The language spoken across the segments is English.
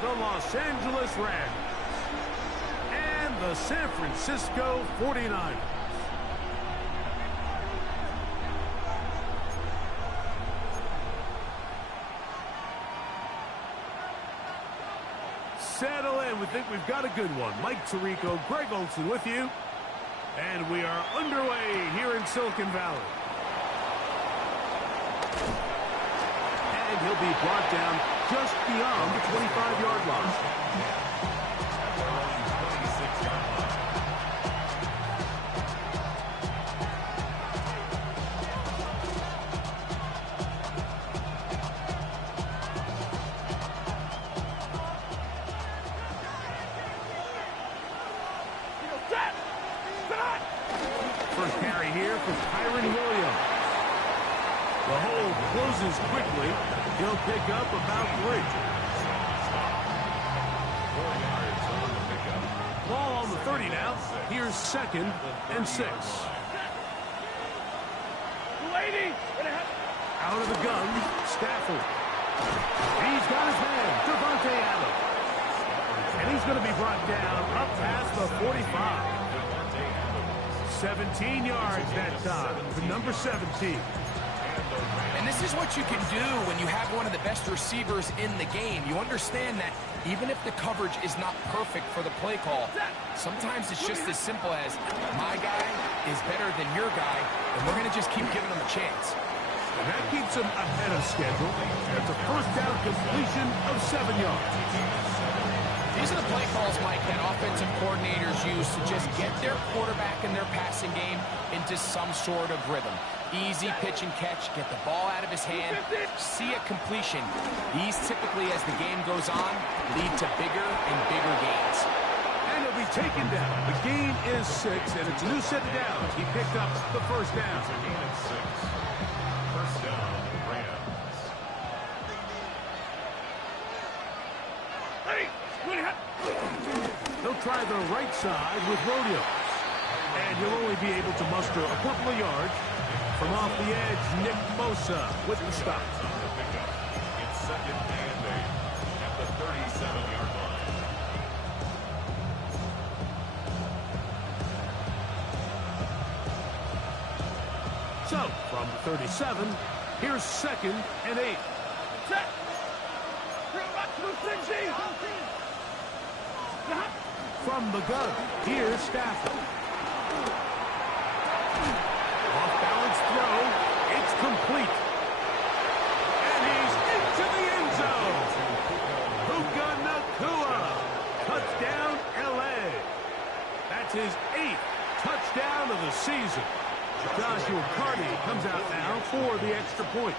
the Los Angeles Rams and the San Francisco 49ers. Settle in. We think we've got a good one. Mike Tirico, Greg Olson with you. And we are underway here in Silicon Valley. And he'll be brought down just beyond the 25-yard line. First carry here for Kyron Williams. The hole closes quickly. He'll pick up about 3. Ball on the 30 now. Here's 2nd and 6. Out of the gun, Stafford. He's got his man, Devontae Adams. And he's going to be brought down up past the 45. 17 yards that time for number 17. And this is what you can do when you have one of the best receivers in the game. You understand that even if the coverage is not perfect for the play call, sometimes it's just as simple as my guy is better than your guy, and we're going to just keep giving him a chance. And that keeps him ahead of schedule. It's a first down completion of 7 yards. These are the play calls, Mike, that offensive coordinators use to just get their quarterback and their passing game into some sort of rhythm. Easy pitch and catch, get the ball out of his hand, see a completion. These typically, as the game goes on, lead to bigger and bigger gains. And he'll be taken down. The gain is 6, and it's a new set of downs. He picked up the first down. First down, Rams. They'll try the right side with Rodeo. And he'll only be able to muster a couple of yards. From off the edge, Nick Bosa with the stop. It's 2nd and 8 at the 37-yard line. So, from the 37, here's 2nd and 8. From the gun, here's Stafford. Off-balance throw. It's complete. And he's into the end zone. Puka Nacua. Touchdown, L.A. That's his 8th touchdown of the season. Joshua Carney comes out now for the extra point.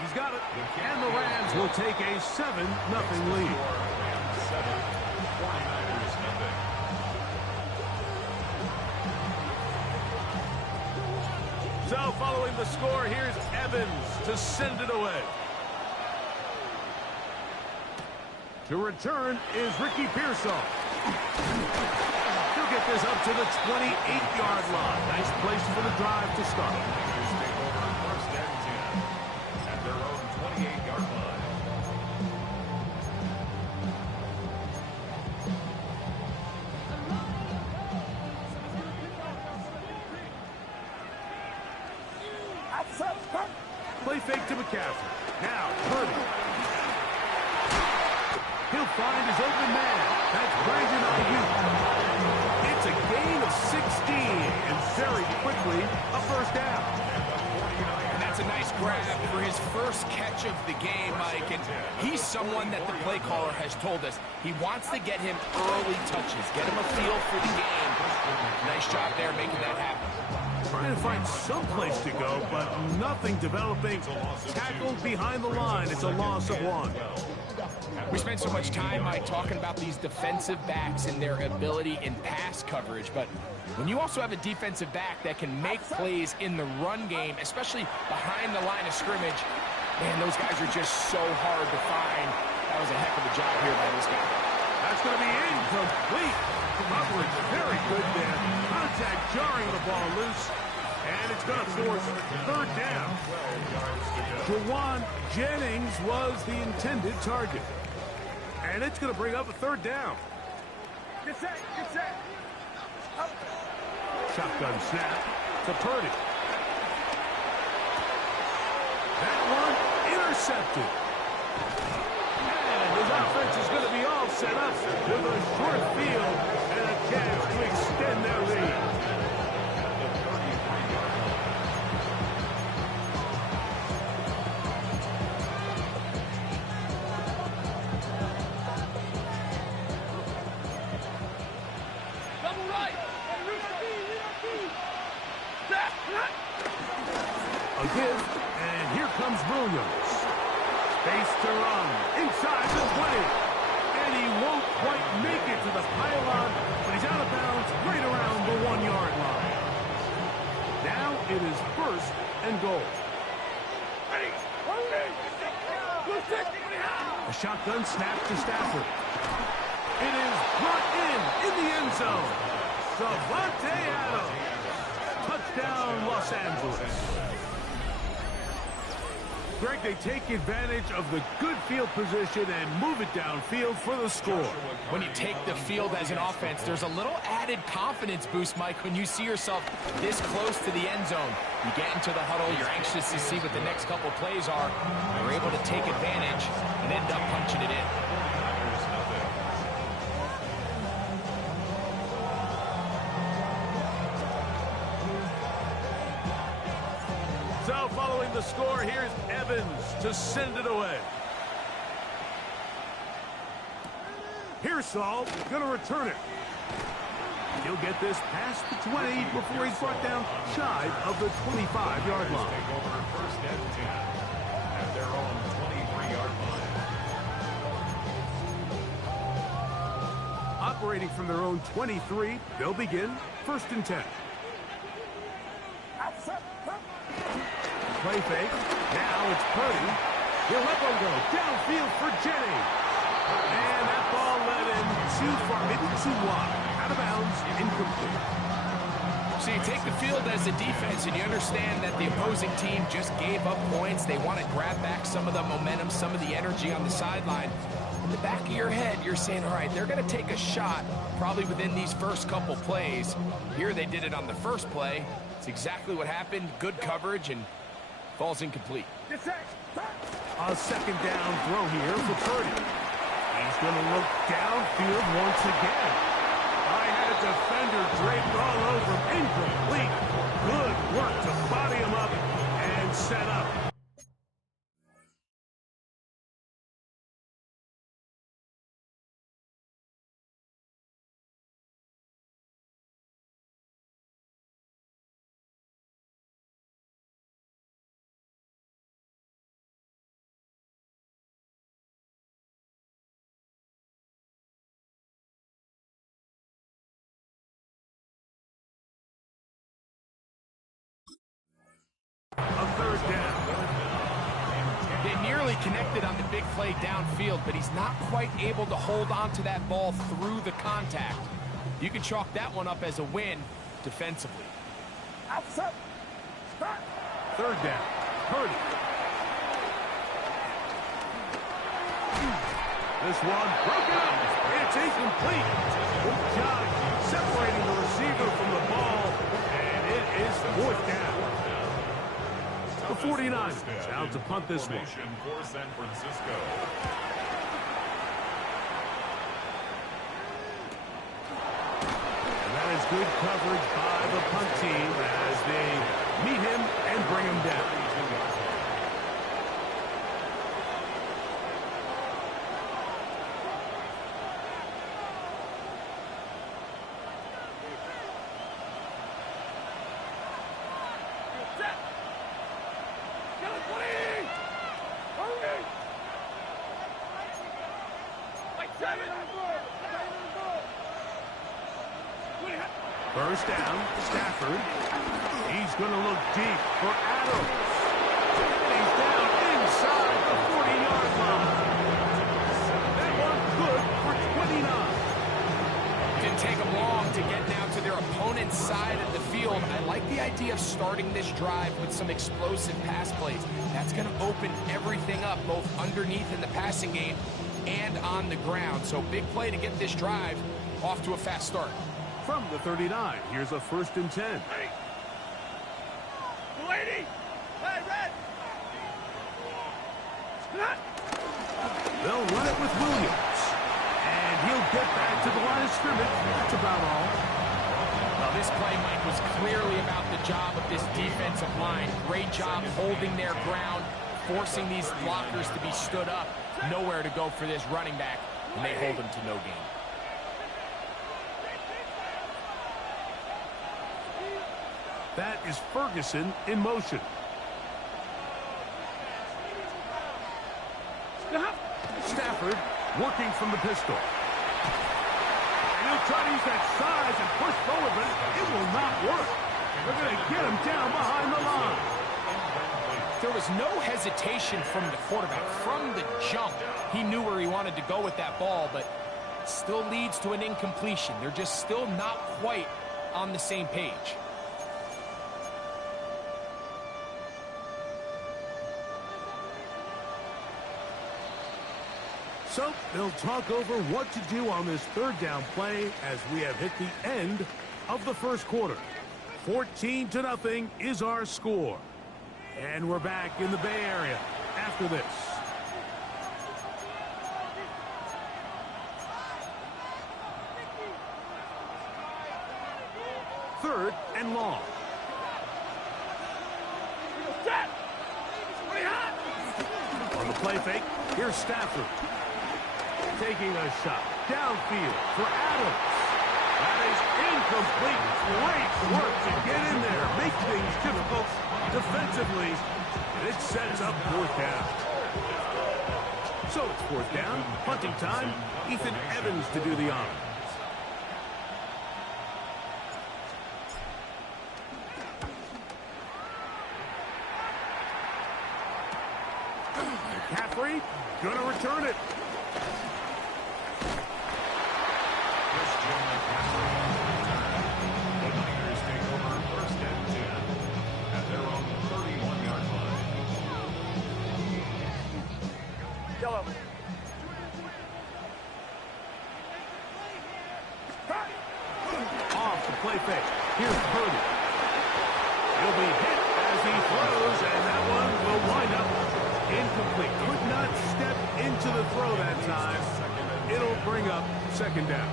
He's got it. And the Rams will take a 7-0 lead. 7, 49ers nothing. So following the score, here's Evans to send it away. To return is Ricky Pearsall. He'll get this up to the 28-yard line. Nice place for the drive to start. Take over first and 10 at their own 28-yard line. Play fake to McCaffrey. Now, Purdy. He'll find his open man. That's Brandon Ayuk. It's a gain of 16, and very quickly, a first down. And that's a nice grab for his first catch of the game, Mike. And he's someone that the play caller has told us he wants to get him early touches, get him a feel for the game. Nice job there making that happen. Trying to find some place to go, but nothing developing. Tackled behind the line. It's a loss of 1. We spent so much time, Mike, talking about these defensive backs and their ability in pass coverage. But when you also have a defensive back that can make plays in the run game, especially behind the line of scrimmage, man, those guys are just so hard to find. That was a heck of a job here by this guy. That's going to be incomplete. Coverage very good there. Contact jarring the ball loose. And it's going to force third down. 12 yards to go. Jawan Jennings was the intended target. And it's going to bring up a third down. Get set, get set. Up. Shotgun snap to Purdy. That one intercepted. And his offense is going to be all set up with a short field and a chance to extend their lead. A give, and here comes Williams. Space to run, inside the 20. And he won't quite make it to the pylon, but he's out of bounds right around the 1-yard line. Now it is first and goal. A shotgun snap to Stafford. It is brought in the end zone. Davante Adams. Touchdown, Los Angeles. Greg, they take advantage of the good field position and move it downfield for the score. When you take the field as an offense, there's a little added confidence boost, Mike, when you see yourself this close to the end zone. You get into the huddle, you're anxious to see what the next couple plays are. You're able to take advantage and end up punching it in. So following the score, here's Evans to send it away. Here's Saul, gonna return it. He'll get this past the 20 before he's brought down shy of the 25-yard line. Take over first and 10 at their own 23-yard line. Operating from their own 23, they'll begin first and 10. Play fake. Now it's Purdy. He'll let one go. Downfield for Jennings. And that ball led in too far, maybe too wide. Out of bounds, incomplete. So you take the field as a defense and you understand that the opposing team just gave up points. They want to grab back some of the momentum, some of the energy on the sideline. In the back of your head, you're saying, all right, they're going to take a shot probably within these first couple plays. Here they did it on the first play. It's exactly what happened. Good coverage and falls incomplete. A second down throw here for Purdy. He's going to look downfield once again. I had a defender draped all over him. Incomplete. Good work to body him up and set up. A third down. They nearly connected on the big play downfield, but he's not quite able to hold on to that ball through the contact. You can chalk that one up as a win defensively. Third down. Purdy. This one broken up. It's incomplete. Good job separating the receiver from the ball, and it is fourth down. The 49ers out to punt this one. For San Francisco. And that is good coverage by the punt team as they meet him and bring him down. First down, Stafford. He's going to look deep for Adams. He's down inside the 40-yard line. That one good for 29. Didn't take them long to get now to their opponent's side of the field. I like the idea of starting this drive with some explosive pass plays. That's going to open everything up, both underneath in the passing game and on the ground. So big play to get this drive off to a fast start. From the 39, here's a 1st and 10. Hey! Lady! Hey, Red! They'll run it with Williams. And he'll get back to the line of scrimmage. That's about all. Well, this play, Mike, was clearly about the job of this defensive line. Great job holding their ground, forcing these blockers to be stood up. Nowhere to go for this running back, and they hold him to no gain. That is Ferguson in motion. Stafford working from the pistol. And he'll try to use that size and push forward, but it will not work. They're going to get him down behind the line. There was no hesitation from the quarterback. From the jump, he knew where he wanted to go with that ball, but it still leads to an incompletion. They're just still not quite on the same page. So they'll talk over what to do on this 3rd down play as we have hit the end of the 1st quarter. 14-0 is our score. And we're back in the Bay Area after this. Third and long. On the play fake, here's Stafford. Taking a shot downfield for Adams. That is incomplete. Great work to get in there. Make things difficult defensively. And it sets up 4th down. So it's 4th down. Punting time. Ethan Evans to do the honor. McCaffrey gonna return it. The Niners take over 1st and 10 at their own 31-yard line. Yellow. Off the play fake. Here's Purdy. He'll be hit as he throws, and that one will wind up incomplete. Could not step into the throw that time. It'll bring up 2nd down.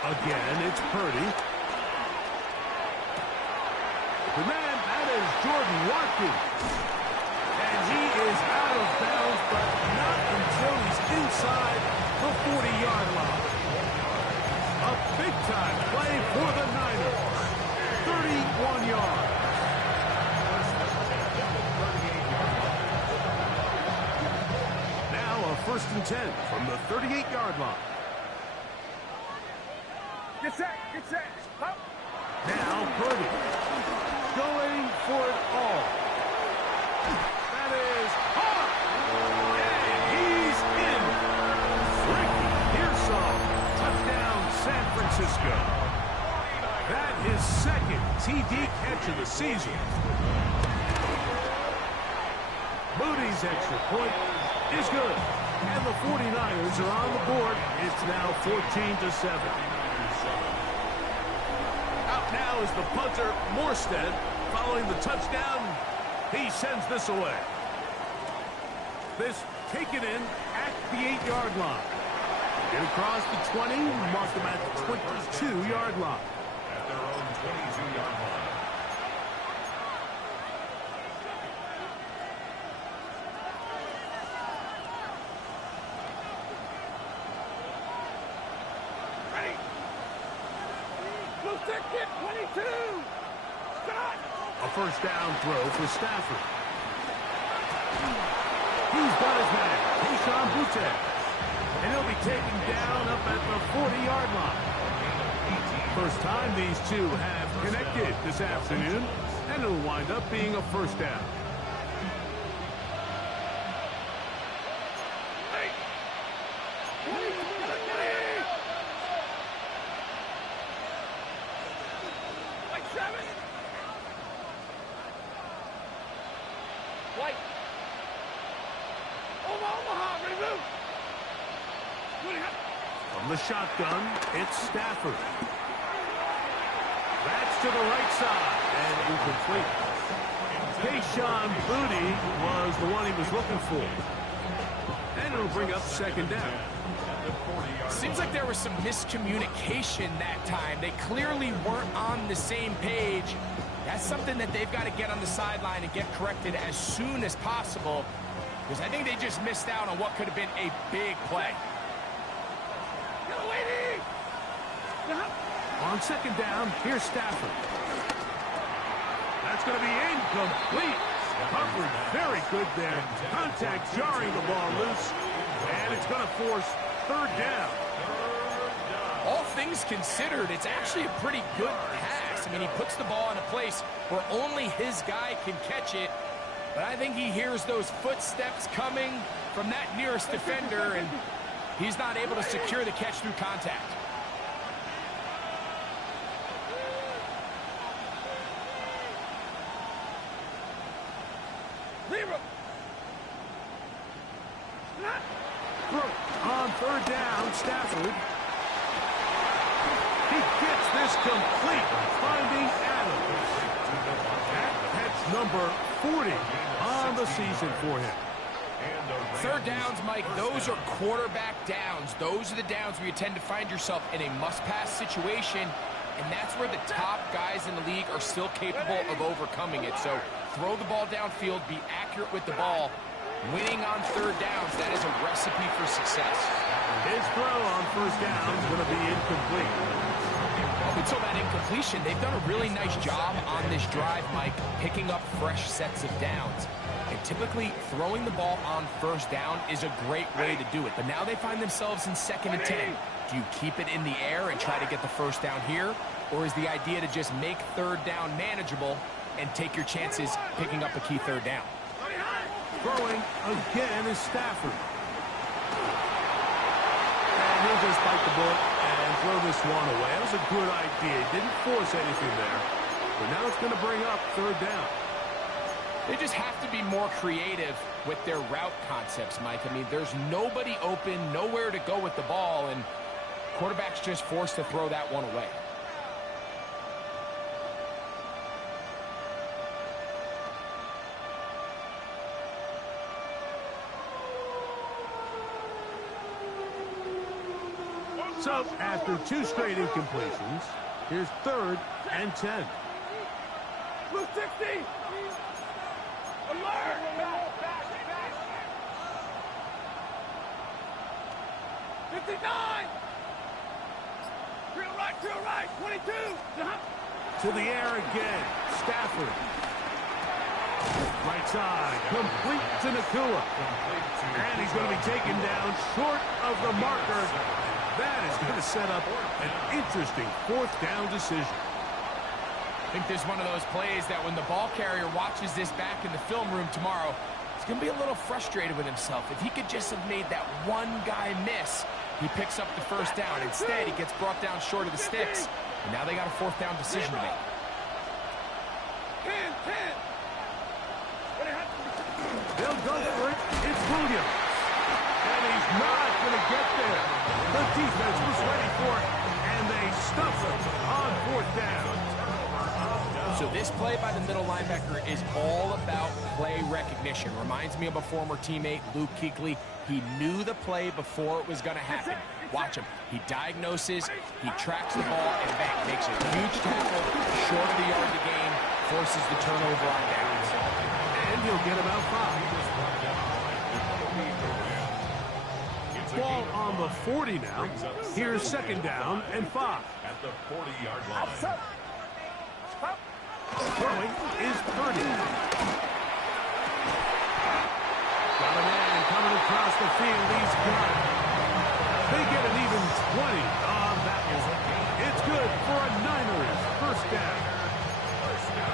Again, it's Purdy. The man, that is Jordan Watkins. And he is out of bounds, but not until he's inside the 40-yard line. A big-time play for the Niners. 31 yards. Now a 1st and 10 from the 38-yard line. Get set. Get set. Up. Now Purdy going for it all. That is hard. And he's in. Ricky Pearsall. Touchdown San Francisco. That is 2nd TD catch of the season. Moody's extra point is good. And the 49ers are on the board. It's now 14-7. Out now is the punter, Morstead. Following the touchdown, he sends this away. This taken in at the 8-yard line. Get across the 20, mark them at the 22-yard line. At their own 22-yard line. Ready. Blue ticket. 22. Stop. A 1st down throw for Stafford. He's got his man, Keyshawn Boutte. And he'll be taken down up at the 40-yard line. First time these two have connected this afternoon, and it'll wind up being a 1st down. Hey. the shotgun, it's Stafford. That's to the right side and incomplete. Kayshon Boutte was the one he was looking for. And it'll bring up second down. Seems like there was some miscommunication that time. They clearly weren't on the same page. That's something that they've got to get on the sideline and get corrected as soon as possible, because I think they just missed out on what could have been a big play. On second down, here's Stafford. That's going to be incomplete. Coverage very good there. Contact jarring the ball loose. And it's going to force third down. All things considered, it's actually a pretty good pass. I mean, he puts the ball in a place where only his guy can catch it. But I think he hears those footsteps coming from that nearest defender, and he's not able to secure the catch through contact. On third down, Stafford. He gets this complete, finding Adams. That's number 40 on the season for him. Third downs, Mike, those are quarterback downs. Those are the downs where you tend to find yourself in a must-pass situation, and that's where the top guys in the league are still capable of overcoming it. So throw the ball downfield, be accurate with the ball. Winning on third downs, that is a recipe for success. His throw on first down is going to be incomplete. Up until that incompletion, they've done a really nice job on this drive, Mike, picking up fresh sets of downs. And typically, throwing the ball on first down is a great way to do it. But now they find themselves in 2nd and 10. Do you keep it in the air and try to get the first down here? Or is the idea to just make third down manageable and take your chances picking up a key third down? Throwing again is Stafford. And he'll just bite the bullet and throw this one away. That was a good idea. Didn't force anything there. But now it's going to bring up third down. They just have to be more creative with their route concepts, Mike. I mean, there's nobody open, nowhere to go with the ball, and quarterback's just forced to throw that one away. So, after 2 straight incompletions, here's 3rd and 10. Blue 60! Alert! 59! To the right, 22! To the air again, Stafford. Right side, complete to Nakua. And he's going to be taken down short of the marker. That is going to set up an interesting 4th down decision. I think there's one of those plays that when the ball carrier watches this back in the film room tomorrow, he's going to be a little frustrated with himself. If he could just have made that one guy miss, he picks up the first down. Instead, he gets brought down short of the sticks, and now they got a 4th down decision to make. 10! They'll go for it. It's Williams. And he's not going to get there. The defense was ready for it, and they stuff it on 4th down. So this play by the middle linebacker is all about play recognition. Reminds me of a former teammate, Luke Kuechly. He knew the play before it was going to happen. Watch him. He diagnoses, he tracks the ball, and bang, makes a huge tackle short of the yard to gain, forces the turnover on downs. And he'll get about 5. Ball on the 40 now. Here's 2nd down and 5. At the 40-yard line. Throwing is Purdy. Got a man coming across the field. He's got it. They get an even 20 on that one. It's good for a Niners 1st down.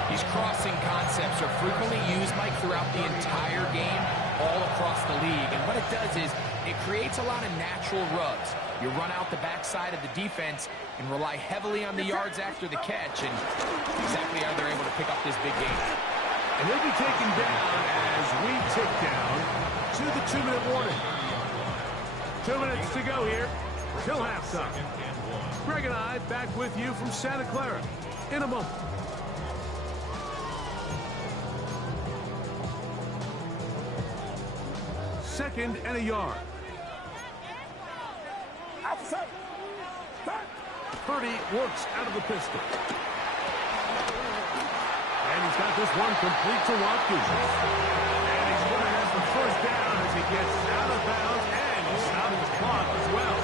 These crossing concepts are frequently used, Mike, throughout the entire game, all across the league. And what it does is it creates a lot of natural rubs. You run out the backside of the defense and rely heavily on the yards after the catch, and exactly how they're able to pick up this big game. And he'll be taken down as we tick down to the 2-minute warning. 2 minutes to go here till halftime. Greg and I back with you from Santa Clara in a moment. Second and a yard. Purdy works out of the pistol. And he's got this one complete to Watkins. And he's going to have the first down as he gets out of bounds and he stops the clock as well.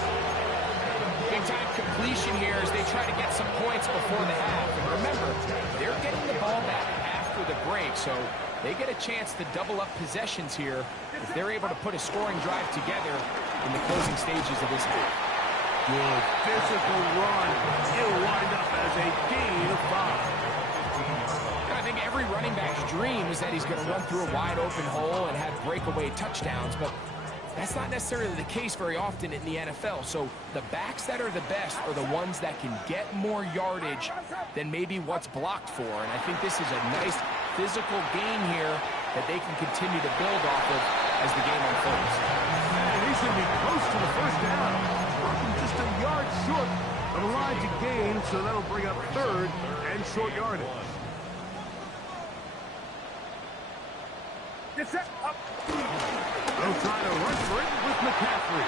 Big-time completion here as they try to get some points before the half. And remember, they're getting the ball back after the break, so they get a chance to double up possessions here if they're able to put a scoring drive together in the closing stages of this game. Good physical run. It'll wind up as a gain of 5. I think every running back's dream is that he's going to run through a wide open hole and have breakaway touchdowns, but that's not necessarily the case very often in the NFL. So the backs that are the best are the ones that can get more yardage than maybe what's blocked for. And I think this is a nice physical gain here that they can continue to build off of as the game unfolds. And he should be close to the first down. Just a yard short of the line to gain, so that'll bring up third and short yardage. They'll try to run for it with McCaffrey.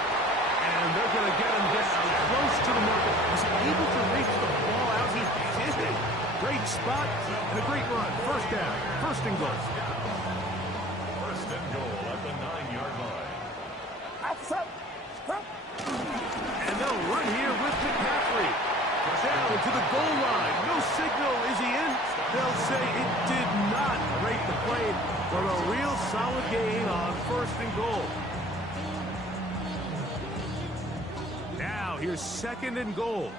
And they're going to get him down close to the marker. Was he able to reach the ball out? He did. Great spot and a great run. First down. First and goal. First and goal at the 9-yard line. And they'll run here with McCaffrey. Down to the goal line. No signal. Is he in? They'll say it did not break the play for a real solid gain on first and goal. Now here's second and goal.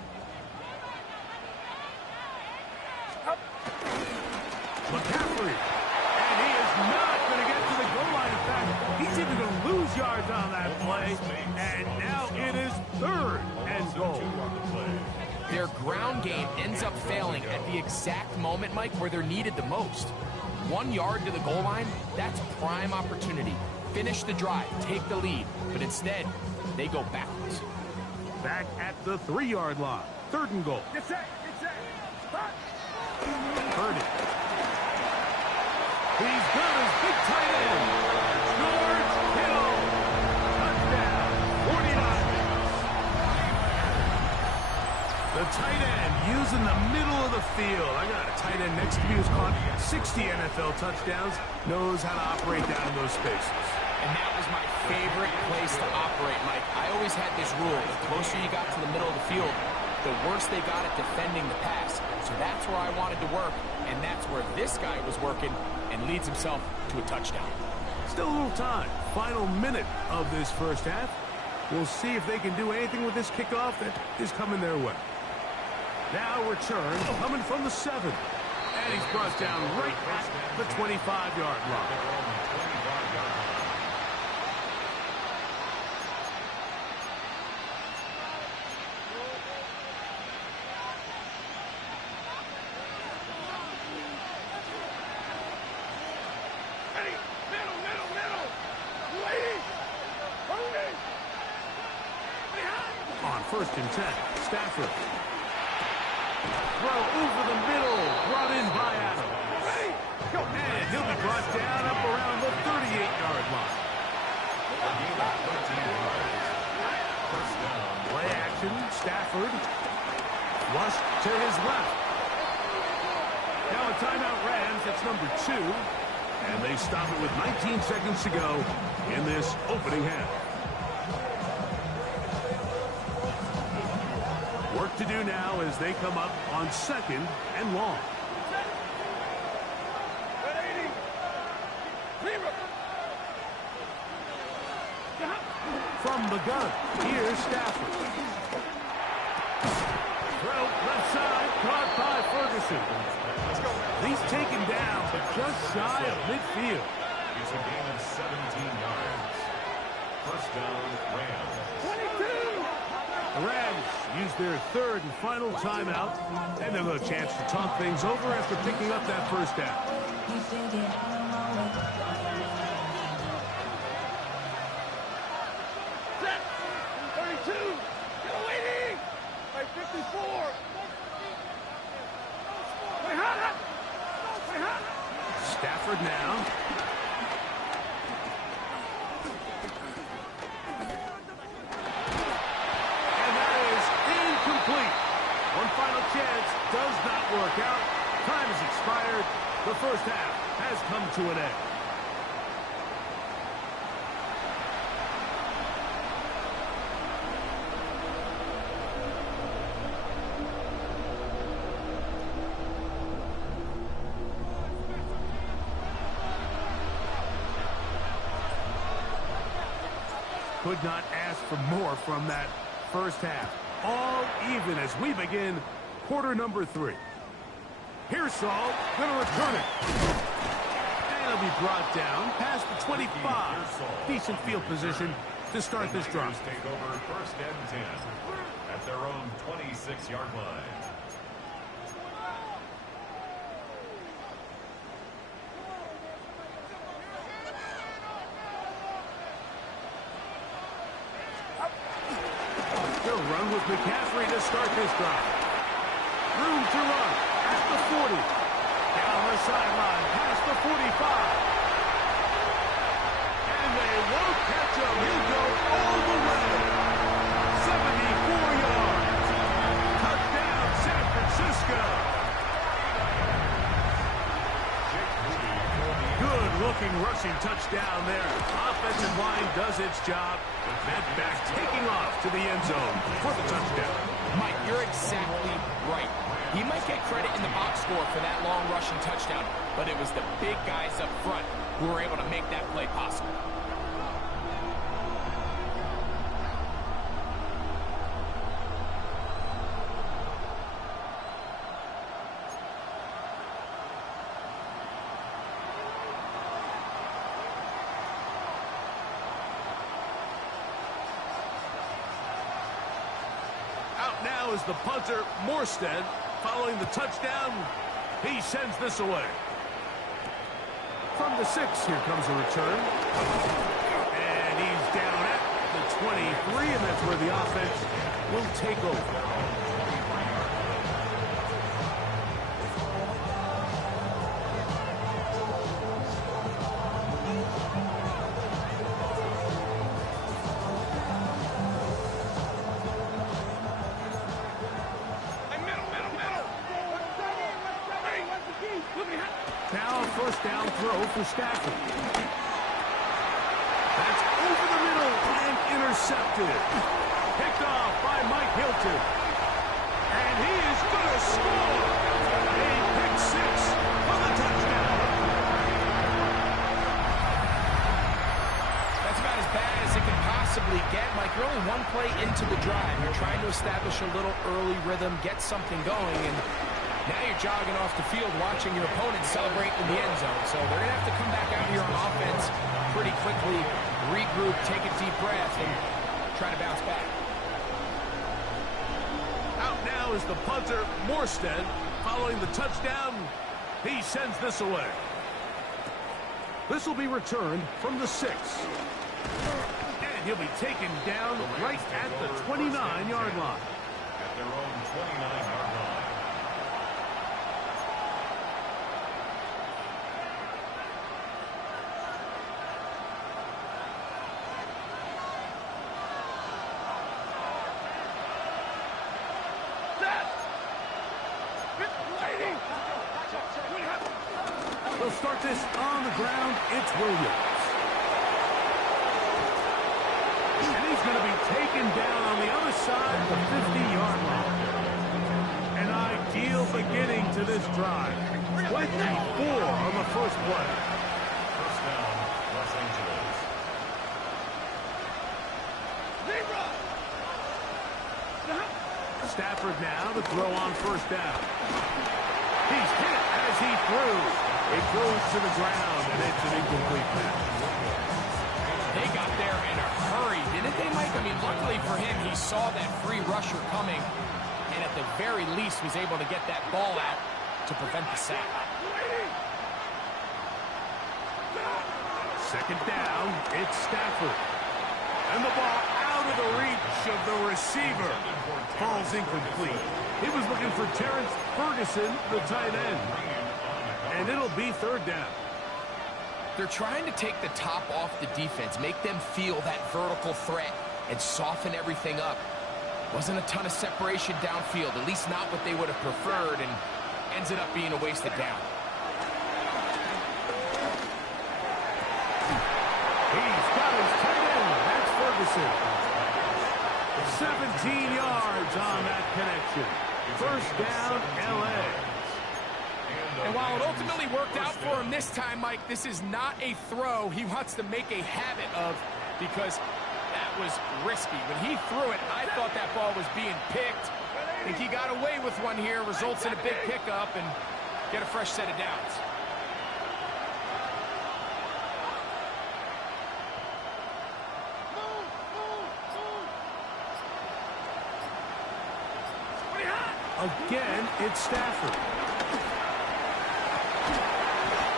McCaffrey. And he is not going to get to the goal line. In fact, he's even going to lose yards on that play. And now it is third and goal. Their ground game ends up failing at the exact moment, Mike, where they're needed the most. 1 yard to the goal line, that's prime opportunity. Finish the drive, take the lead, but instead, they go backwards. Back at the 3-yard line. Third and goal. Purdy. He's got his big tight end. George Kittle. Touchdown. 49. The tight end using the middle of the field. I got a tight end next to me who's caught 60 NFL touchdowns. Knows how to operate down in those spaces. And that was my favorite place to operate, Mike. I always had this rule. The closer you got to the middle of the field, the worse they got at defending the pass. So that's where I wanted to work, and that's where this guy was working and leads himself to a touchdown. Still a little time. Final minute of this first half. We'll see if they can do anything with this kickoff that is coming their way. Now return coming from the 7. And he's brought down right at the 25-yard line. On first and 10, Stafford. Throw over the middle, brought in by Adam. And he'll be brought down up around the 38-yard line. Play action, Stafford. Flush to his left. Now a timeout Rams, it's number 2. And they stop it with 19 seconds to go in this opening half. Work to do now as they come up on second and long. From the gun, here's Stafford. Throw left side, caught by Ferguson. He's taken down, but just shy of midfield. It's a gain of 17 yards. First down, Rams. 22! The Rams use their third and final timeout, and they'll have a chance to talk things over after picking up that first down. Set! 32! Go! 54. Stafford now. And that is incomplete. One final chance does not work out. Time has expired. The first half has come to an end. Could not ask for more from that first half. All even as we begin quarter number 3. Here's Saul, going to return it. And it'll be brought down past the 25. Decent field position to start this drive. Take over first and 10 at their own 26-yard line. They'll run with McCaffrey to start this drive. Room to run at the 40. Down the sideline past the 45. And they won't catch him. He'll go all the way. 74 yards. Touchdown, San Francisco. Good-looking rushing touchdown there. Offensive line does its job. That back taking off to the end zone for the touchdown. Mike, you're exactly right. He might get credit in the box score for that long rushing touchdown, but it was the big guys up front who were able to make that play possible. Out now is the punter, Morstead. Following the touchdown, he sends this away. From the 6, here comes a return. And he's down at the 23, and that's where the offense will take over. Now a first down throw for Stafford. That's over the middle and intercepted. Picked off by Mike Hilton. And he is going to score. A pick 6 for the touchdown. That's about as bad as it can possibly get. Mike, you're only one play into the drive. You're trying to establish a little early rhythm, get something going, and now you're jogging off the field watching your opponent celebrate in the end zone. So they're going to have to come back out here on offense pretty quickly, regroup, take a deep breath, and try to bounce back. Out now is the punter, Morstead. Following the touchdown, he sends this away. This will be returned from the 6. And he'll be taken down right at the 29-yard line. At their own 29-yard line. They'll start this on the ground. It's Williams. And he's going to be taken down on the other side of the 50-yard line. An ideal beginning to this drive. 24 on the first play. First down, Los Angeles. Stafford now to throw on first down. He's hit as he threw. It goes to the ground, and it's an incomplete pass. They got there in a hurry, didn't they, Mike? I mean, luckily for him, he saw that free rusher coming, and at the very least was able to get that ball out to prevent the sack. Second down, it's Stafford. And the ball out out of the reach of the receiver. Ball's incomplete. He was looking for Terrence Ferguson, the tight end. And it'll be third down. They're trying to take the top off the defense, make them feel that vertical threat, and soften everything up. Wasn't a ton of separation downfield, at least not what they would have preferred, and ended up being a wasted down. He's got his tight end. That's Ferguson. 17 yards on that connection. First down, L.A. And while it ultimately worked out for him this time, Mike, this is not a throw he wants to make a habit of, because that was risky. When he threw it, I thought that ball was being picked. I think he got away with one here, results in a big pickup, and get a fresh set of downs. Again, it's Stafford.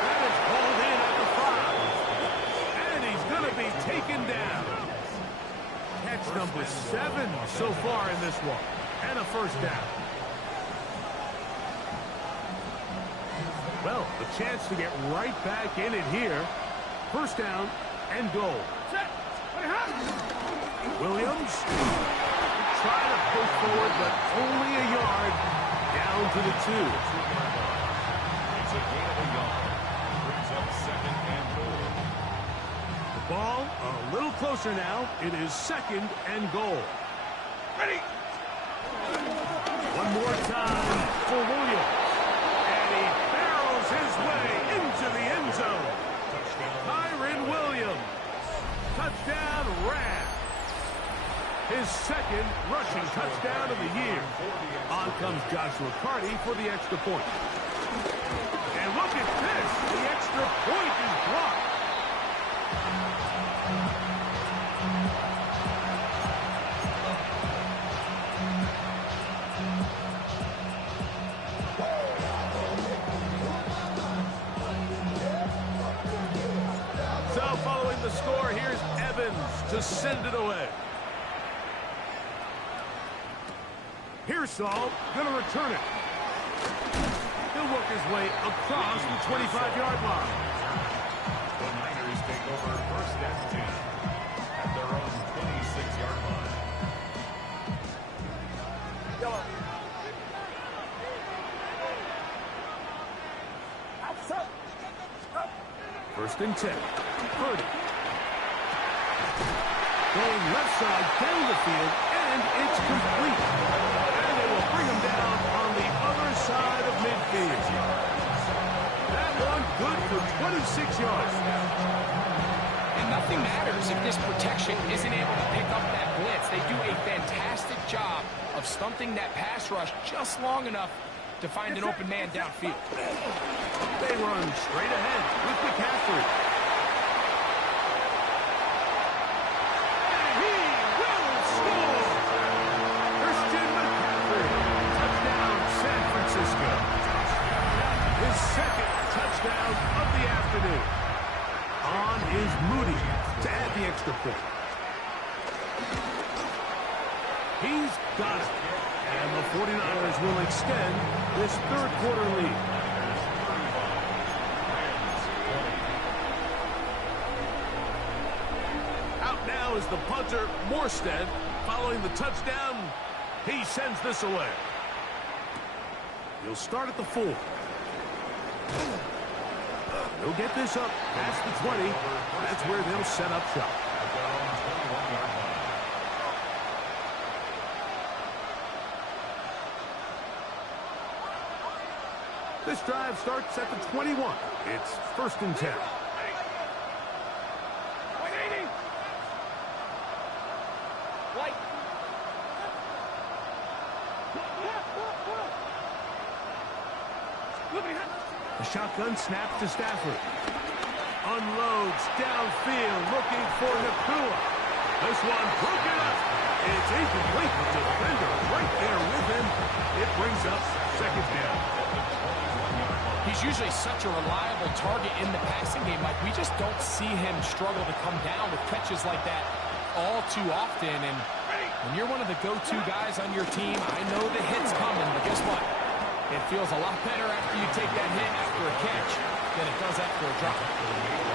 That is hauled in at the 5. And he's going to be taken down. Catch number 7 so far in this one. And a first down. Well, a chance to get right back in it here. First down and goal. Williams trying to push forward, but only a yard down to the 2. It's a gain of a yard. Brings up second and goal. The ball a little closer now. It is second and goal. Ready. One more time for Williams. And he barrels his way into the end zone. Kyren Williams. Touchdown, Rams. His second rushing touchdown of the year. On comes Joshua Carty for the extra point. And look at this. The extra point is blocked. So following the score, here's Evans to send it away. Pearsall going to return it. He'll work his way across the 25-yard line. The Whiners take over first and 10 at their own 26-yard line. First and 10. Purdy. Going left side down the field, and it's complete. And they will bring him down on the other side of midfield. That one good for 26 yards. And nothing matters if this protection isn't able to pick up that blitz. They do a fantastic job of stunting that pass rush just long enough to find an open man downfield. They run straight ahead with McCaffrey. And he will score! Christian McCaffrey. Touchdown, San Francisco. His second touchdown of the afternoon. On is Moody to add the extra point. He's got it. And the 49ers will extend this third quarter lead. Out now is the punter, Morstead. Following the touchdown, he sends this away. He'll start at the 4. They'll get this up past the 20. That's where they'll set up shop. This drive starts at the 21. It's first and 10. The shotgun snaps to Stafford. Unloads downfield, looking for Nakua. This one broken up. It's incomplete. The defender right there with him. It brings up second down. He's usually such a reliable target in the passing game, Mike. We just don't see him struggle to come down with catches like that all too often, and when you're one of the go-to guys on your team, I know the hit's coming, but guess what? It feels a lot better after you take that hit after a catch than it does after a drop.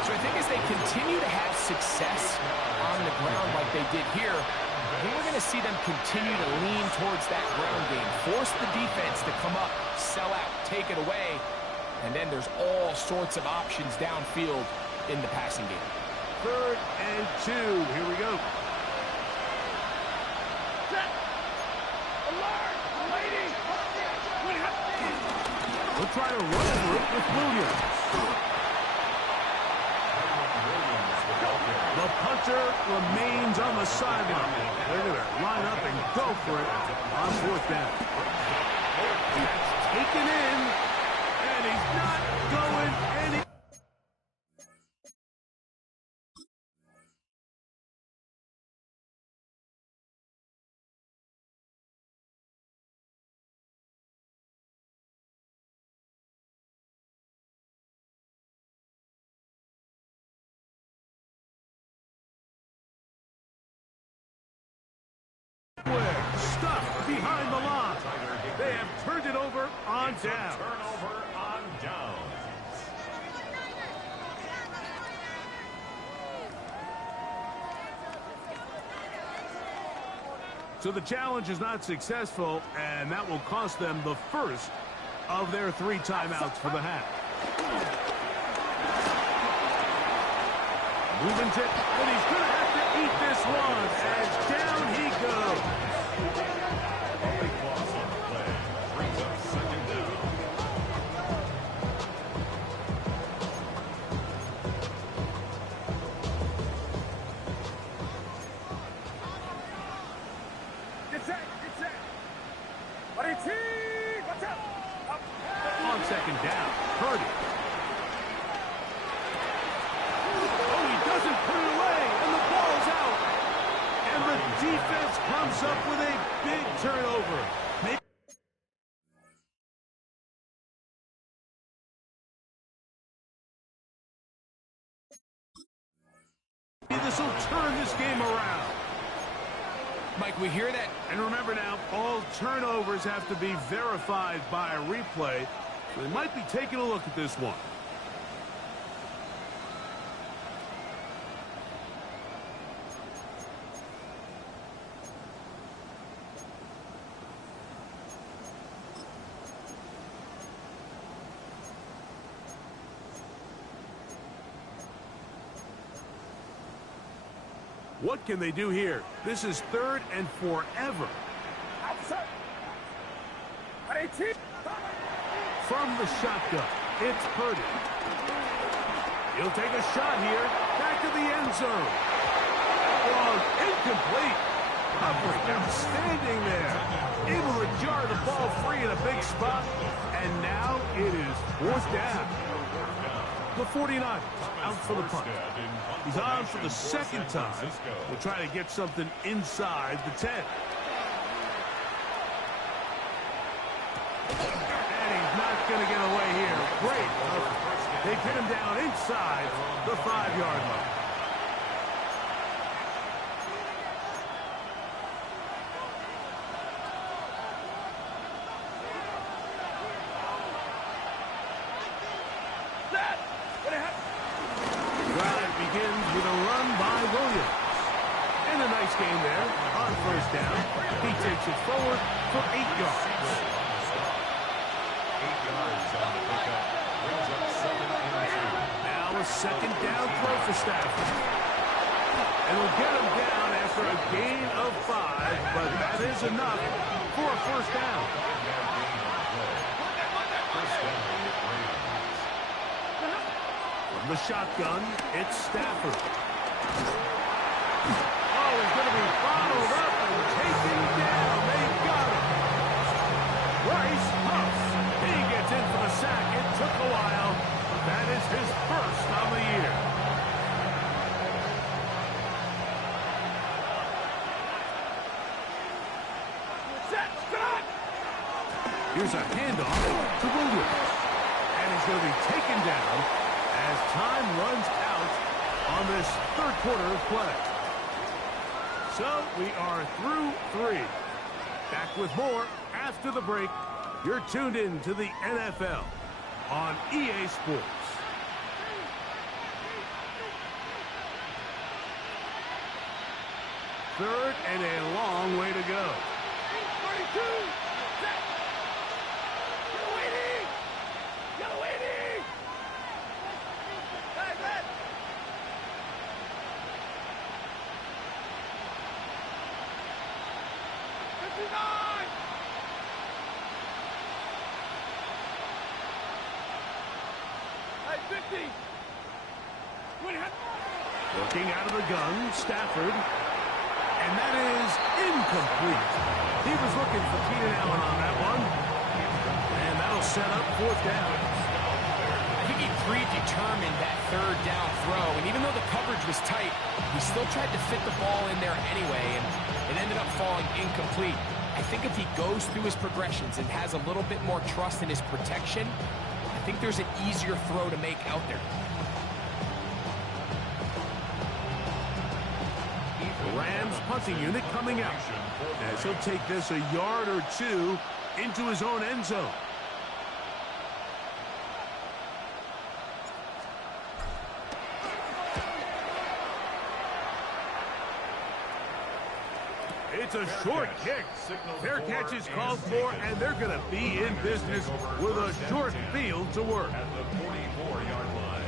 So I think as they continue to have success on the ground like they did here, I think we're going to see them continue to lean towards that ground game, force the defense to come up, sell out, take it away, and then there's all sorts of options downfield in the passing game. 3rd and 2. Here we go. Set. Alert. Waiting. We'll try to run through it with Williams. The punter remains on the sideline. They're going to line up and go for it on 4th down. He's taken in, and he's not going any. Stuck behind the line. They have turned it over on down. Turnover on down. So the challenge is not successful, and that will cost them the first of their 3 timeouts for the half. Moving to, and he's going to have to eat this one as down he goes. Big loss on the play. Brings up 2nd down. Get set. Get set. Buddy T. Watch out. Up. On 2nd down, Purdy. Oh, he doesn't put it away, and the ball's out. And the defense comes up with a big turnover. Maybe this will turn this game around. Mike, we hear that. And remember now, all turnovers have to be verified by a replay. So they might be taking a look at this one. What can they do here? This is 3rd and forever. Outside. Buddy T. From the shotgun, it's Purdy. He'll take a shot here. Back to the end zone. Ball incomplete. Coverage outstanding there. Able to jar the ball free in a big spot. And now it is 4th down. The 49ers out for the punt. He's on for the 2nd time. We'll try to get something inside the 10. And he's not going to get away here. Great coverage. They pin him down inside the 5-yard line. Drive begins with a run by Williams. And a nice game there on 1st down. He takes it forward for 8 yards. 8 yards on the pickup. Brings up 2nd and 2. Now a 2nd down throw for Stafford. And will get him down after a gain of 5, but that is enough for a 1st down. From the shotgun, it's Stafford. Oh, he's going to be bottled up and taken down. They got him. Rice Huffs. He gets in for the sack. It took a while. That is his first on the year. Set. Stop. Here's a handoff to Williams. And he's going to be taken down as time runs out on this 3rd quarter of play. So we are through 3. Back with more after the break. You're tuned in to the NFL on EA Sports. Third and a long way to go. 32. Set. You're waiting. You're waiting. Hey, man. 59. Hey, 50. Working out of the gun, Stafford. And that is incomplete. He was looking for Keenan Allen on that one. And that'll set up 4th down. I think he predetermined that 3rd down throw, and even though the coverage was tight, he still tried to fit the ball in there anyway, and it ended up falling incomplete. I think if he goes through his progressions and has a little bit more trust in his protection, I think there's an easier throw to make out there. Rams punting unit coming out as he'll take this a yard or 2 into his own end zone. It's a short kick. Their catch is called for, and they're going to be in business with a short field to work. At the 44-yard line.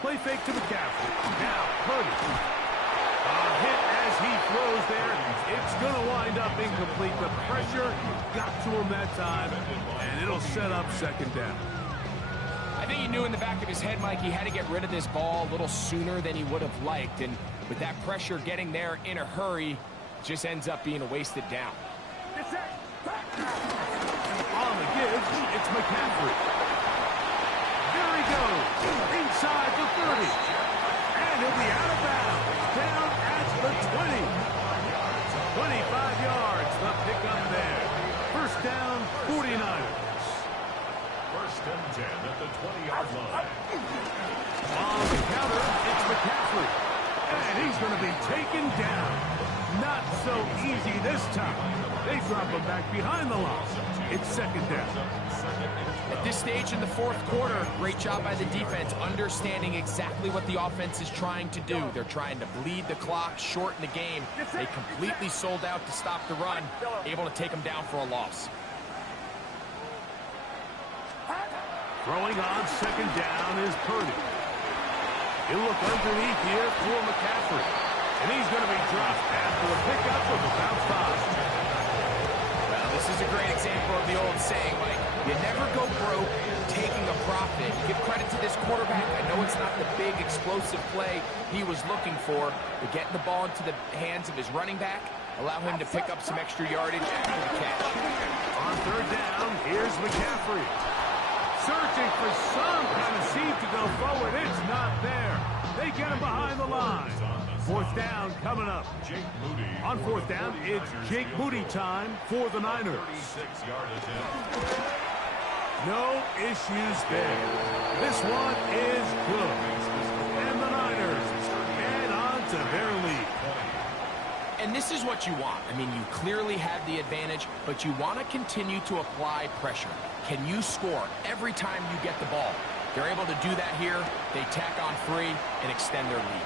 Play fake to McCaffrey. Now, Purdy. A hit as he throws there. It's going to wind up incomplete. The pressure got to him that time, and it'll set up 2nd down. I think he knew in the back of his head, Mike, he had to get rid of this ball a little sooner than he would have liked. And with that pressure getting there in a hurry, it just ends up being a wasted down. On the give, it's McCaffrey. There he goes, inside the 30. And he'll be out of bounds, down at the 20. 25 yards, the pickup there. 1st down, 49ers. 1st and 10 at the 20-yard line. On the counter, it's McCaffrey. And he's going to be taken down. Not so easy this time. They drop him back behind the line. It's 2nd down. At this stage in the 4th quarter, great job by the defense, understanding exactly what the offense is trying to do. They're trying to bleed the clock, shorten the game. They completely sold out to stop the run, able to take them down for a loss. Throwing on 2nd down is Purdy. He'll look underneath here for McCaffrey. And he's going to be dropped after a pickup of about 5. Well, this is a great example of the old saying, Mike. You never go broke taking a profit. Give credit to this quarterback. I know it's not the big explosive play he was looking for, but getting the ball into the hands of his running back, allow him to pick up some extra yardage after the catch. On 3rd down, here's McCaffrey. Searching for some kind of seam to go forward. It's not there. They get him behind the line. 4th down coming up. On 4th down, it's Jake Moody time for the Niners. 36-yard attempt. No issues there. This one is good. And the Niners add on to their lead. And this is what you want. I mean, you clearly have the advantage, but you want to continue to apply pressure. Can you score every time you get the ball? They're able to do that here. They tack on 3 and extend their lead.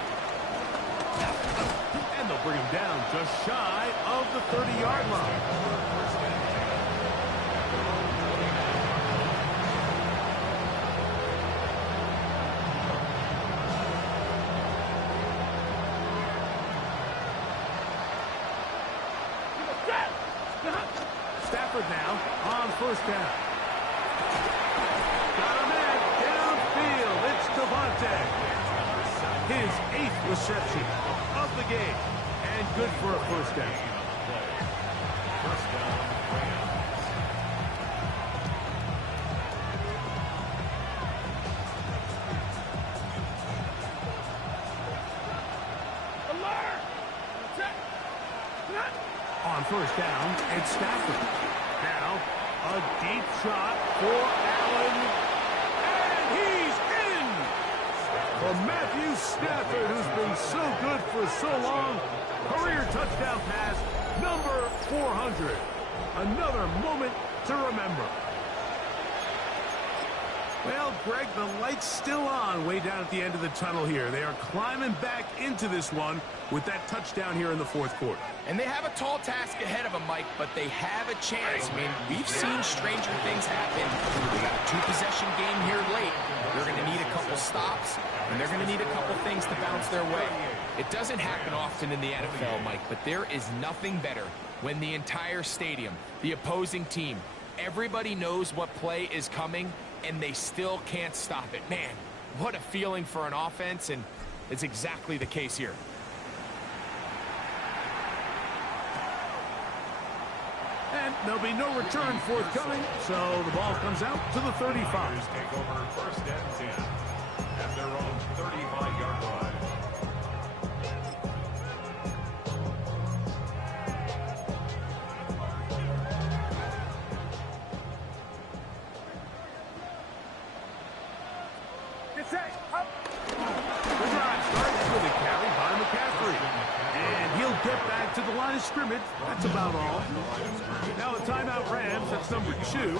And they'll bring him down just shy of the 30-yard line. Stafford now on 1st down. Got him in, downfield, it's Devontae. His 8th reception of the game, and good for a 1st down. 1st down, Rams. Alert! first down. It's Stafford. Now, a deep shot for Allen. And he's in! For Matthew Stafford, who's been so good for so long. Career touchdown pass, number 400. Another moment to remember. Well, Greg, the light's still on way down at the end of the tunnel here. They are climbing back into this one with that touchdown here in the fourth quarter. And they have a tall task ahead of them, Mike, but they have a chance. I mean, we've seen stranger things happen. They got a two-possession game here late. They're going to need a couple stops, and they're going to need a couple things to bounce their way. It doesn't happen often in the NFL, Mike, but there is nothing better when the entire stadium, the opposing team, everybody knows what play is coming, and they still can't stop it. Man, what a feeling for an offense, and it's exactly the case here. And there'll be no return forthcoming, so the ball comes out to the 35. Take over first and 10 at their own 35-yard line. The drive starts with a carry by McCaffrey. And he'll get back to the line of scrimmage. That's about all. Now a timeout Rams, that's number 2.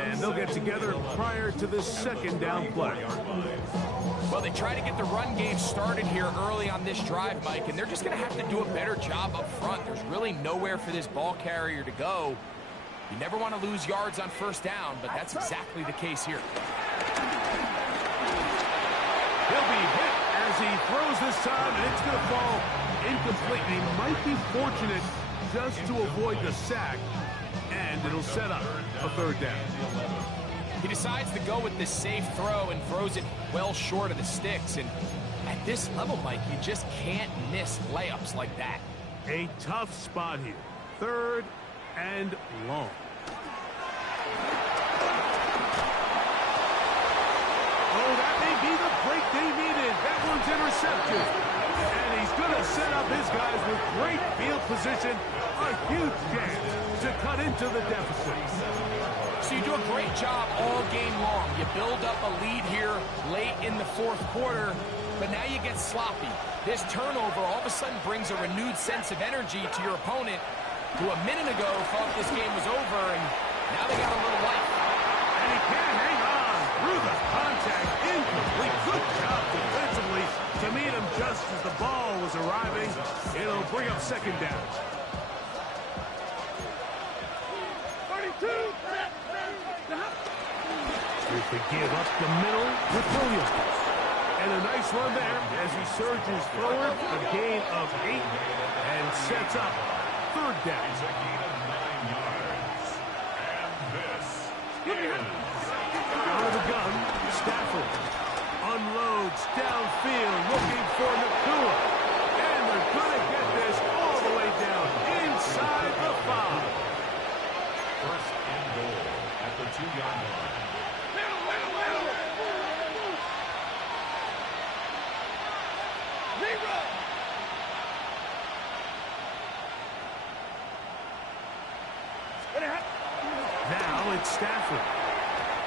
And they'll get together prior to this second down play. Well, they try to get the run game started here early on this drive, Mike, and they're just going to have to do a better job up front. There's really nowhere for this ball carrier to go. You never want to lose yards on first down, but that's exactly the case here. He'll be hit as he throws this time, and it's going to fall incomplete. He might be fortunate just to avoid the sack, and it'll set up a third down. He decides to go with this safe throw and throws it well short of the sticks. And at this level, Mike, you just can't miss layups like that. A tough spot here. Third and long. Oh, that may be the break they needed. That one's intercepted. And he's going to set up his guys with great field position. A huge chance to cut into the deficit. So you do a great job all game long. You build up a lead here late in the fourth quarter, but now you get sloppy. This turnover all of a sudden brings a renewed sense of energy to your opponent, who a minute ago thought this game was over, and now they got a little life. And he can't hang on through the contact. Incomplete. Good job defensively to meet him just as the ball was arriving. It'll bring up second down. 32. Here's to give up the middle with Williams. And a nice run there as he surges forward. A gain of 8 and sets up third down. It's a gain of 9 yards. And this is... Out of the gun, Stafford unloads downfield looking for Nakua. And they're going to get this all the way down inside the 5. First and goal at the 2-yard line. Now it's Stafford.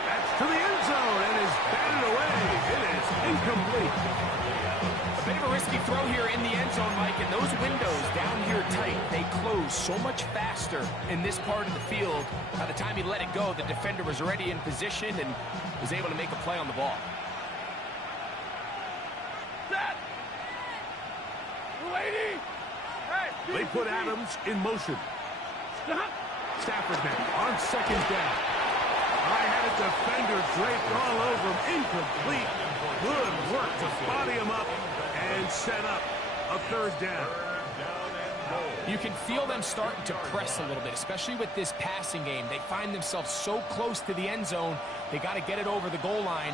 That's to the end zone and is batted away. It is incomplete. A bit of a risky throw here in the end zone, Mike, and those windows down here tight, they close so much faster in this part of the field. By the time he let it go, the defender was already in position and was able to make a play on the ball. They put Adams in motion. Stafford now on second down. I had a defender draped all over him. Incomplete. Good work to body him up and set up a third down. You can feel them starting to press a little bit, especially with this passing game. They find themselves so close to the end zone, they got to get it over the goal line.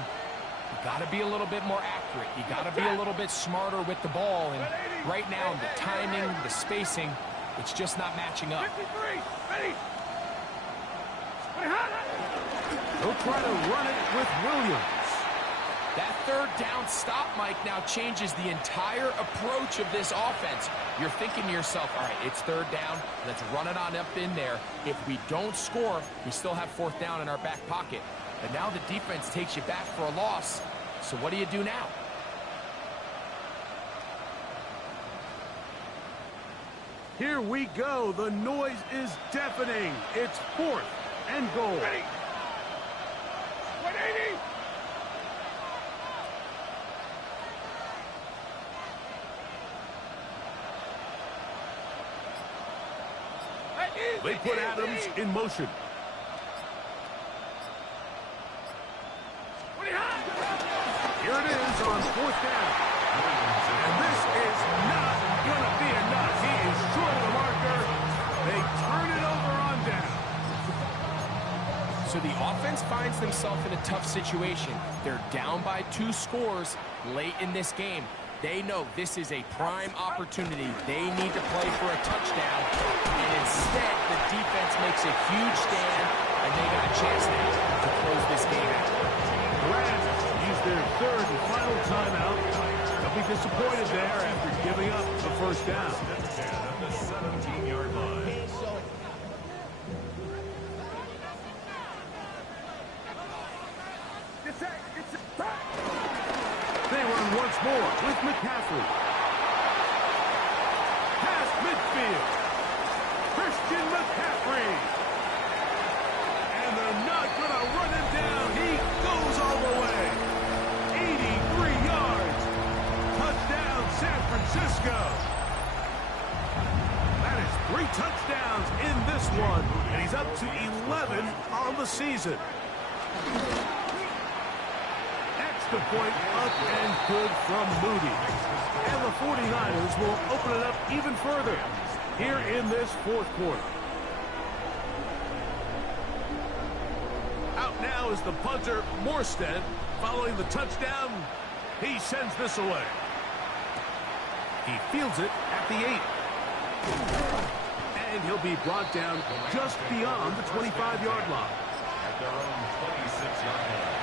You got to be a little bit more accurate. You got to be a little bit smarter with the ball. And right now, the timing, the spacing, it's just not matching up. They'll try to run it with Williams. That third down stop, Mike, now changes the entire approach of this offense. You're thinking to yourself, all right, it's third down. Let's run it on up in there. If we don't score, we still have fourth down in our back pocket. But now the defense takes you back for a loss. So what do you do now? Here we go. The noise is deafening. It's 4th and goal. Ready. 180. They put Adams in motion. Here it is on 4th down. And this is not going to be enough. He is short of the marker. They turn it over on down. So the offense finds themselves in a tough situation. They're down by 2 scores late in this game. They know this is a prime opportunity. They need to play for a touchdown. And instead, the defense makes a huge stand, and they got a chance now to close this game out. Rams use their 3rd and final timeout. They'll be disappointed there after giving up the first down. At the 17-yard line. They run once more with McCaffrey. Past midfield. Christian McCaffrey. And they're not going to run him down. He goes all the way. 83 yards. Touchdown, San Francisco. That is 3 touchdowns in this one. And he's up to 11 on the season. Extra point up and good from Moody. And the 49ers will open it up even further here in this 4th quarter. Out now is the punter, Morstead. Following the touchdown, he sends this away. He fields it at the 8. And he'll be brought down just beyond the 25-yard line. At their own 26-yard line.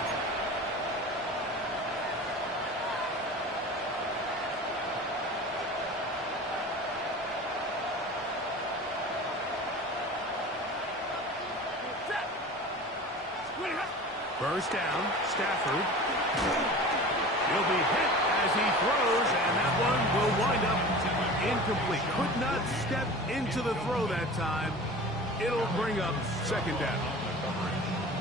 First down, Stafford. He'll be hit as he throws, and that one will wind up incomplete. Could not step into the throw that time. It'll bring up 2nd down.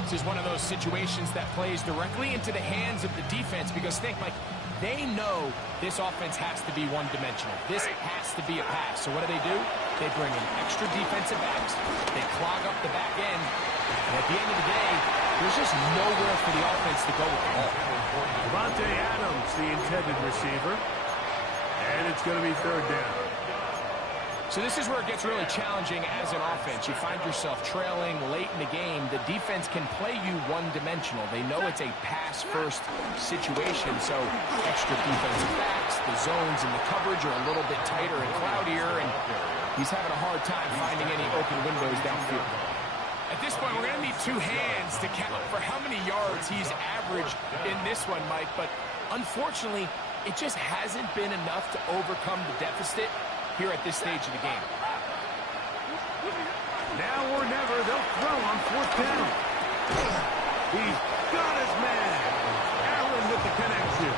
This is one of those situations that plays directly into the hands of the defense because think, like, they know this offense has to be one-dimensional. This has to be a pass. So what do? They bring in extra defensive backs. They clog up the back end. And at the end of the day, there's just nowhere for the offense to go with the ball. Devontae Adams, the intended receiver. And it's going to be 3rd down. So this is where it gets really challenging as an offense. You find yourself trailing late in the game. The defense can play you one-dimensional. They know it's a pass-first situation, so extra defensive backs, the zones and the coverage are a little bit tighter and cloudier, and he's having a hard time finding any open windows downfield. At this point, we're going to need 2 hands to count for how many yards he's averaged in this one, Mike, but unfortunately, it just hasn't been enough to overcome the deficit here at this stage of the game. Now or never, they'll throw on 4th down. He's got his man. Allen with the connection.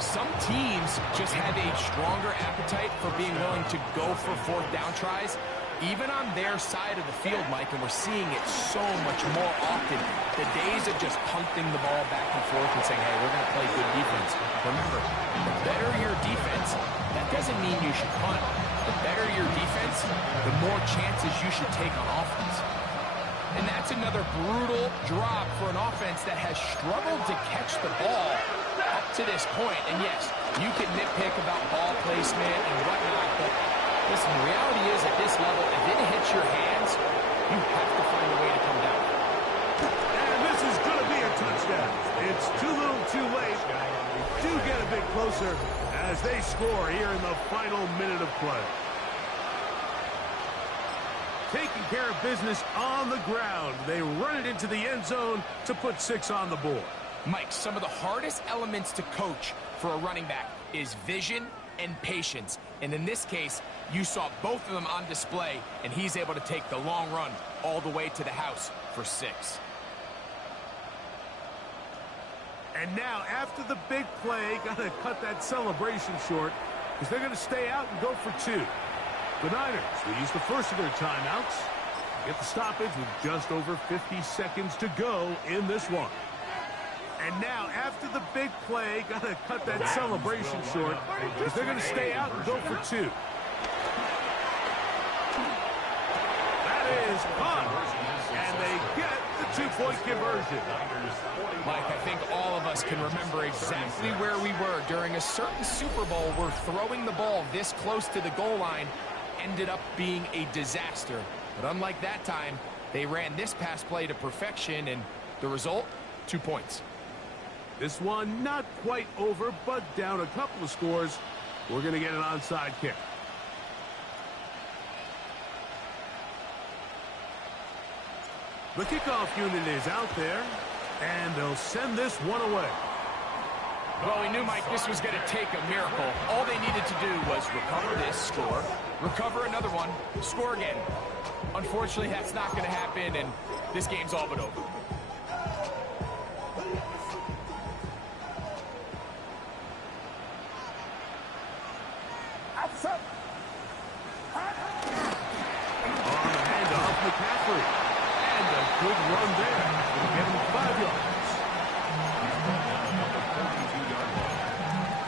Some teams just have a stronger appetite for being willing to go for 4th down tries, even on their side of the field, Mike, and we're seeing it so much more often. The days of just punting the ball back and forth and saying, hey, we're going to play good defense. Remember, the better your defense, that doesn't mean you should punt. The better your defense, the more chances you should take on offense. And that's another brutal drop for an offense that has struggled to catch the ball up to this point. And yes, you can nitpick about ball placement and whatnot, but listen, the reality is at this level, if it hits your hands, you have to find a way to come down. And this is going to be a touchdown. It's too little too late. Do get a bit closer as they score here in the final minute of play. Taking care of business on the ground. They run it into the end zone to put 6 on the board. Mike, some of the hardest elements to coach for a running back is vision and patience. And in this case, you saw both of them on display, and he's able to take the long run all the way to the house for 6. And now, after the big play, got to cut that celebration short because they're going to stay out and go for 2. The Niners will use the first of their timeouts. Get the stoppage with just over 50 seconds to go in this one. And now, after the big play, got to cut that celebration short because they're going to stay out and go for 2. That is caught, and they get the 2-point conversion. Mike, I think all of us can remember exactly where we were during a certain Super Bowl where throwing the ball this close to the goal line ended up being a disaster. But unlike that time, they ran this pass play to perfection, and the result, 2 points. This one not quite over, but down a couple of scores. We're going to get an onside kick. The kickoff unit is out there, and they'll send this one away. Well, we knew, Mike, this was going to take a miracle. All they needed to do was recover this, score, recover another one, score again. Unfortunately, that's not going to happen, and this game's all but over. On the handoff, McCaffrey. And a good run there. It'll get him 5 yards.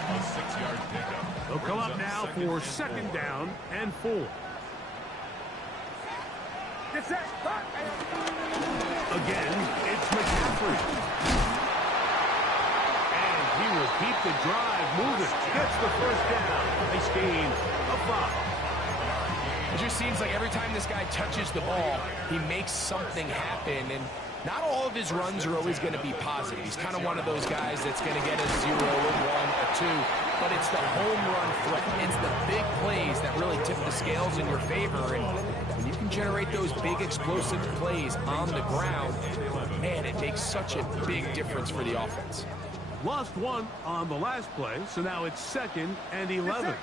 A 6-yard pickup. They'll come up now for 2nd down and 4. Again, it's McCaffrey. And he will keep the drive moving. Gets the 1st down. Nice gain of 5. It just seems like every time this guy touches the ball, he makes something happen, and not all of his runs are always going to be positive. He's kind of one of those guys that's going to get a 0, a 1, a 2, but it's the home run threat. It's the big plays that really tip the scales in your favor, and when you can generate those big explosive plays on the ground, man, it makes such a big difference for the offense. Lost 1 on the last play, so now it's 2nd and 11.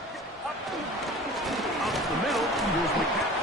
Up the middle, here's McCaffrey.